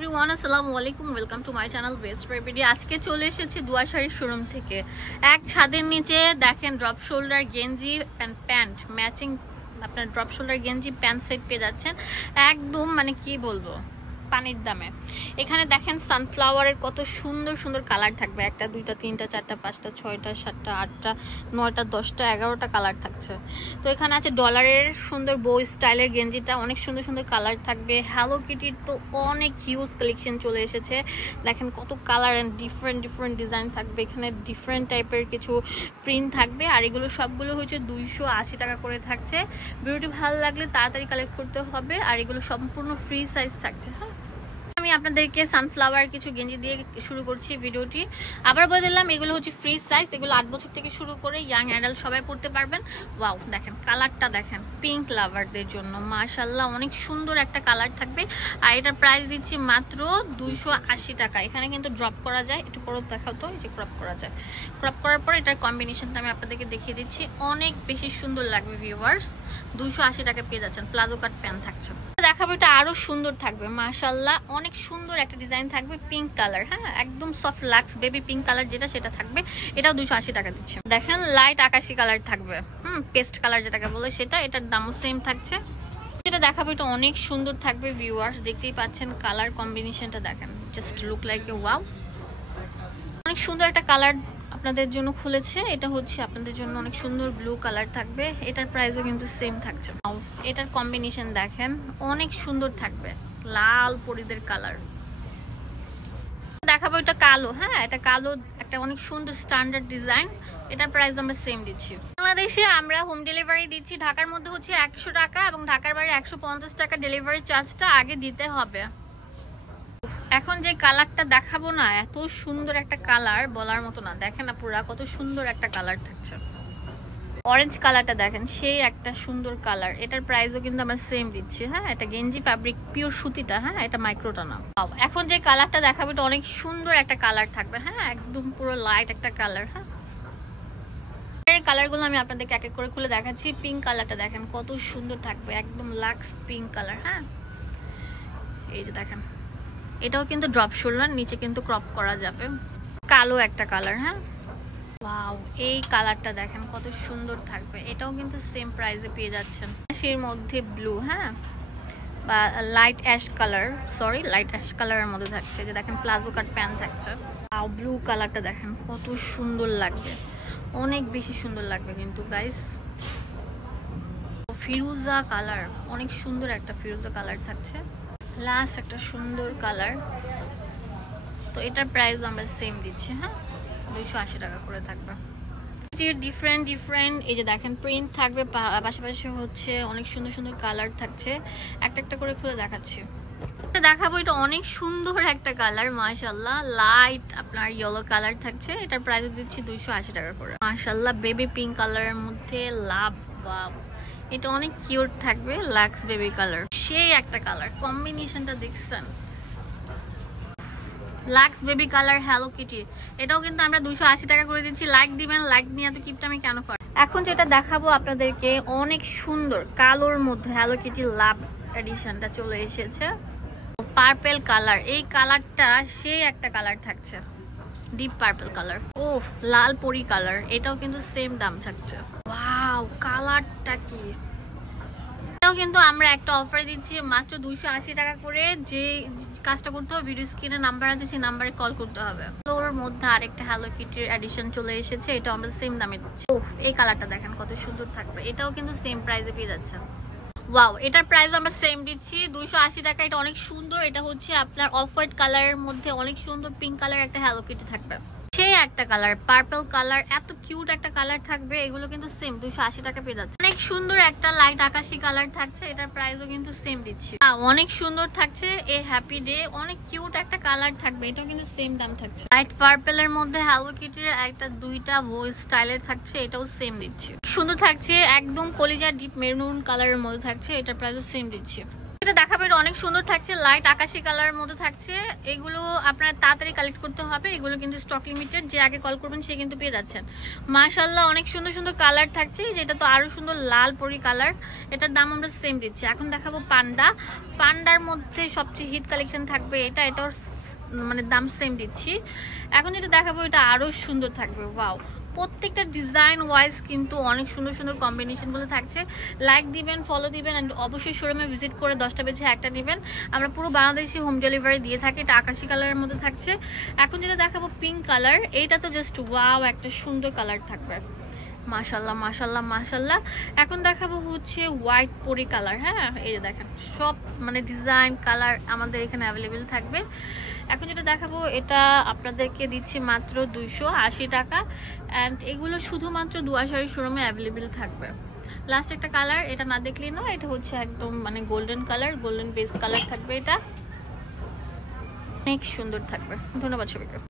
Everyone, আসসালামু আলাইকুম। Welcome to my channel best privacy. আজকে চলে এসেছি দুয়া শাড়ির শোরুম থেকে। এক ছাদের নিচে দেখেন ড্রপ শোল্ডার গেঞ্জি প্যান্ট ম্যাচিং, আপনার ড্রপ শোল্ডার গেঞ্জি প্যান্ট সেট পেয়ে যাচ্ছেন একদম মানে কি বলবো পানির দামে। এখানে দেখেন সানফ্লাওয়ারের কত সুন্দর সুন্দর কালার থাকবে, একটা দুইটা তিনটা চারটা পাঁচটা ছয়টা সাতটা আটটা নয়টা 10টা 11টা কালার থাকছে। তো এখানে আছে ডলারের সুন্দর বো স্টাইলের গেঞ্জিটা, অনেক সুন্দর সুন্দর কালার থাকবে। হ্যালো কিটির তো অনেক হিউজ কালেকশন চলে এসেছে, দেখেন কত colour and different different design থাকবে। এখানে ডিফারেন্ট টাইপের কিছু প্রিন্ট থাকবে, আর এগুলো সবগুলো হচ্ছে 280 টাকা করে থাকছে। ভিডিওটি ভালো লাগলে তাড়াতাড়ি কালেক্ট করতে হবে, আর এগুলো সম্পূর্ণ ফ্রি সাইজ থাকছে। হ্যাঁ, আমি আপনাদেরকে সানফ্লাওয়ার কিছু গেঞ্জি দিয়ে শুরু করছি ভিডিওটি। আবার বলে দিলাম এগুলো হচ্ছে ফ্রি সাইজ, এগুলো 8 বছর থেকে শুরু করে ইয়াং অ্যাডাল্ট সবাই পড়তে পারবেন। ওয়াও, দেখেন কালারটা দেখেন, পিঙ্ক লাভারদের জন্য মাশাআল্লাহ অনেক সুন্দর একটা কালার থাকবে। আর এটার প্রাইস দিচ্ছি মাত্র 280 টাকা। এখানে কিন্তু ড্রপ করা যায়, একটু পরে দেখাও তো, যে ক্রপ করা যায়। ক্রপ করার পর এটার কম্বিনেশনটা আমি আপনাদেরকে দেখিয়ে দিচ্ছি, অনেক বেশি সুন্দর লাগবে ভিউয়ার্স। 280 টাকা পেয়ে যাচ্ছেন, প্লাজো কাট প্যান্ট থাকছে। দেখাবো এটা আরো সুন্দর থাকবে মাশাআল্লাহ, অনেক সুন্দর একটা ডিজাইন থাকবে, পিঙ্ক কালার। হ্যাঁ, একদম soft lux baby pink colour যেটা সেটা থাকবে, এটাও 280 টাকা দিচ্ছে। দেখেন লাইট আকাশি কালার থাকবে, পেস্ট কালার যেটাকে বলে সেটা, এটার দামও সেম থাকছে। যেটা দেখাবো এটা অনেক সুন্দর থাকবে ভিউয়ার্স, দেখতেই পাচ্ছেন কালার কম্বিনেশনটা দেখেন, just look like a wow. অনেক সুন্দর একটা কালার আপনাদের জন্য খুলেছে, এটা হচ্ছে আপনাদের জন্য অনেক সুন্দর ব্লু কালার থাকবে। এটার প্রাইসও কিন্তু সেম থাকছে। এটার কম্বিনেশন দেখেন অনেক সুন্দর থাকবে, লাল পরিদের কালার। দেখাবো এটা কালো। হ্যাঁ, এটা কালো একটা অনেক সুন্দর স্ট্যান্ডার্ড ডিজাইন, এটার প্রাইস আমরা সেম দিচ্ছি। বাংলাদেশে আমরা হোম ডেলিভারি দিচ্ছি, ঢাকার মধ্যে হচ্ছে 100 টাকা এবং ঢাকার বাইরে 150 টাকা ডেলিভারি চার্জটা আগে দিতে হবে। এখন যে কালারটা দেখাবো না, এত সুন্দর একটা কালার বলার মতো না, দেখেন না পুরা কত সুন্দর একটা কালার থাকছে। অরেঞ্জ কালারটা দেখেন, সেই একটা সুন্দর কালার। এটার প্রাইসও কিন্তু আমরা সেম দিচ্ছি। হ্যাঁ, এটা গেঞ্জি ফ্যাব্রিক পিওর সুতিটা। হ্যাঁ, এটা মাইক্রোটা না। এখন যে কালারটা দেখাবো এটা অনেক সুন্দর একটা কালার থাকবে। হ্যাঁ, একদম পুরো লাইট একটা কালার। হ্যাঁ, কালারগুলো আমি আপনাদেরকে এক এক করে খুলে দেখাচ্ছি। পিঙ্ক কালারটা দেখেন কত সুন্দর থাকবে, একদম লাক্স পিঙ্ক কালার। হ্যাঁ, এই যে দেখেন, এটাও কিন্তু ড্রপ শোল্ডার, নিচে কিন্তু ক্রপ করা যাবে। কালো একটা কালার। হ্যাঁ, ওয়াও, এই কালারটা দেখেন কত সুন্দর থাকবে, এটাও কিন্তু সেম প্রাইসে পেয়ে যাচ্ছেন। এর মধ্যে ব্লু, হ্যাঁ, বা light ash colour, sorry light ash কালারের মধ্যে থাকছে, যে দেখেন প্লাজো কাট প্যান্ট থাকছে। ওয়াও, ব্লু কালারটা দেখেন কত সুন্দর লাগবে, অনেক বেশি সুন্দর লাগবে কিন্তু গাইস। ফিরোজা কালার, অনেক সুন্দর একটা ফিরোজা কালার থাকছে। লাস্ট একটা সুন্দর কালার, তো এটার প্রাইস আমরা সেম দিচ্ছি। হ্যাঁ, 280 টাকা করে থাকবে। ডিফারেন্ট ডিফারেন্ট এই যে দেখেন প্রিন্ট থাকবে, পাশাপাশি হচ্ছে অনেক সুন্দর সুন্দর কালার থাকছে। একটা একটা করে খুলে দেখাচ্ছি। দেখাবো এটা অনেক সুন্দর একটা কালার মাশাআল্লাহ, লাইট আপনার ইয়েলো কালার থাকছে। এটার প্রাইস দিচ্ছি 280 টাকা করে। মাশাআল্লাহ বেবি পিঙ্ক কালারের মধ্যে লাভ, ওয়াও, এটা অনেক কিউট থাকবে, লাক্স বেবি কালার, সেই একটা কালার কম্বিনেশনটা দেখছেন, lux baby colour Hello Kitty. এটাও কিন্তু আমরা 280 টাকা করে দিচ্ছি। লাইক দিবেন, লাইক নিয়ে তো কিপটা আমি কেন করি। এখন যেটা দেখাবো আপনাদেরকে অনেক সুন্দর কালোর মধ্যে হ্যালো কিটি লাভ এডিশনটা চলে এসেছে, পার্পল কালার। এই কালারটা সেই একটা কালার থাকছে, ডিপ পার্পল কালার। ও লাল পরি কালার, এটাও কিন্তু সেম দাম থাকছে। ওয়াও, কালারটা কি, কিন্তু আমরা একটা অফার দিচ্ছি মাত্র 280 টাকা করে। যে কাজটা করতে হবে, ভিডিও স্ক্রিনে নাম্বার আছে, সেই নাম্বারে কল করতে হবে। ওর মধ্যে আরেকটা হ্যালো কিটির এডিশন চলে এসেছে, এটা আমরা সেম দামে দিচ্ছি। এই কালারটা দেখেন কত সুন্দর থাকবে, এটাও কিন্তু সেম প্রাইসে পেয়ে যাচ্ছে। ওয়াও, এটার প্রাইস আমরা সেম দিচ্ছি 280 টাকা। এটা অনেক সুন্দর, এটা হচ্ছে আপনার অফ হোয়াইট কালারের মধ্যে অনেক সুন্দর পিঙ্ক কালার একটা হ্যালো কিটি থাকবে, সেই একটা কালার পার্পল কালার, এত কিউট একটা কালার থাকবে। এগুলো কিন্তু সেম 280 টাকা পেয়ে যাচ্ছে। অনেক সুন্দর একটা লাইট আকাশি কালার থাকছে, এটার প্রাইসও কিন্তু সেম দিচ্ছি। অনেক সুন্দর থাকছে এ হ্যাপি ডে, অনেক কিউট একটা কালার থাকবে, এটাও কিন্তু সেম দাম থাকছে। লাইট পার্পলের মধ্যে হ্যালো কিটির একটা দুইটা বো স্টাইলের থাকছে, এটাও সেম দিচ্ছি। সুন্দর থাকছে, একদম কলিজা ডিপ মেরুন কালারের মধ্যে থাকছে, এটার প্রাইসও সেম দিচ্ছি। এটা দেখাবে, এটা অনেক সুন্দর থাকছে, লাইট আকাশি কালারের মধ্যে থাকছে। এগুলো আপনার তাড়াতাড়ি কালেক্ট করতে হবে, এগুলো কিন্তু স্টক লিমিটেড, যে আগে কল করবেন সে কিন্তু পেয়ে যাচ্ছেন। মাশাআল্লাহ অনেক সুন্দর সুন্দর কালার থাকছে, যেটা তো আরো সুন্দর লাল পরি কালার, এটার দাম আমরা সেম দিচ্ছি। এখন দেখাবো পান্ডা। পান্ডার মধ্যে সবচেয়ে হিট কালেকশন থাকবে এটা, এটার মানে দাম সেম দিচ্ছি। এখন যেটা দেখাবো এটা আরো সুন্দর থাকবে, ওয়াও, প্রত্যেকটা ডিজাইন ওয়াইজ কিন্তু অনেক সুন্দর সুন্দর কম্বিনেশন গুলো থাকছে। লাইক দিবেন, ফলো দিবেন, এন্ড অবশ্যই শোরুমে ভিজিট করে 10টা বেছে একটা নেবেন। আমরা পুরো বাংলাদেশে হোম ডেলিভারি দিয়ে থাকি। এটা আকাশি কালারের মধ্যে থাকছে। এখন যেটা দেখাবো পিঙ্ক কালার, এইটা তো জাস্ট ওয়াও, একটা সুন্দর কালার থাকবে, মাশাআল্লাহ মাশাআল্লাহ মাশাআল্লাহ। এখন দেখাবো হচ্ছে হোয়াইট পরি কালার। হ্যাঁ, এই যে দেখেন সব মানে ডিজাইন কালার আমাদের এখানে অ্যাভেলেবেল থাকবে। এখন যেটা দেখাবো এটা আপনাদেরকে দিচ্ছি মাত্র 280 টাকা, অ্যান্ড এগুলো শুধুমাত্র দুয়া শাড়ি শোরুমে অ্যাভেলেবেল থাকবে। লাস্ট একটা কালার, এটা না দেখলেই না, এটা হচ্ছে একদম মানে golden colour, golden base colour থাকবে, এটা অনেক সুন্দর থাকবে। ধন্যবাদ সবাইকে।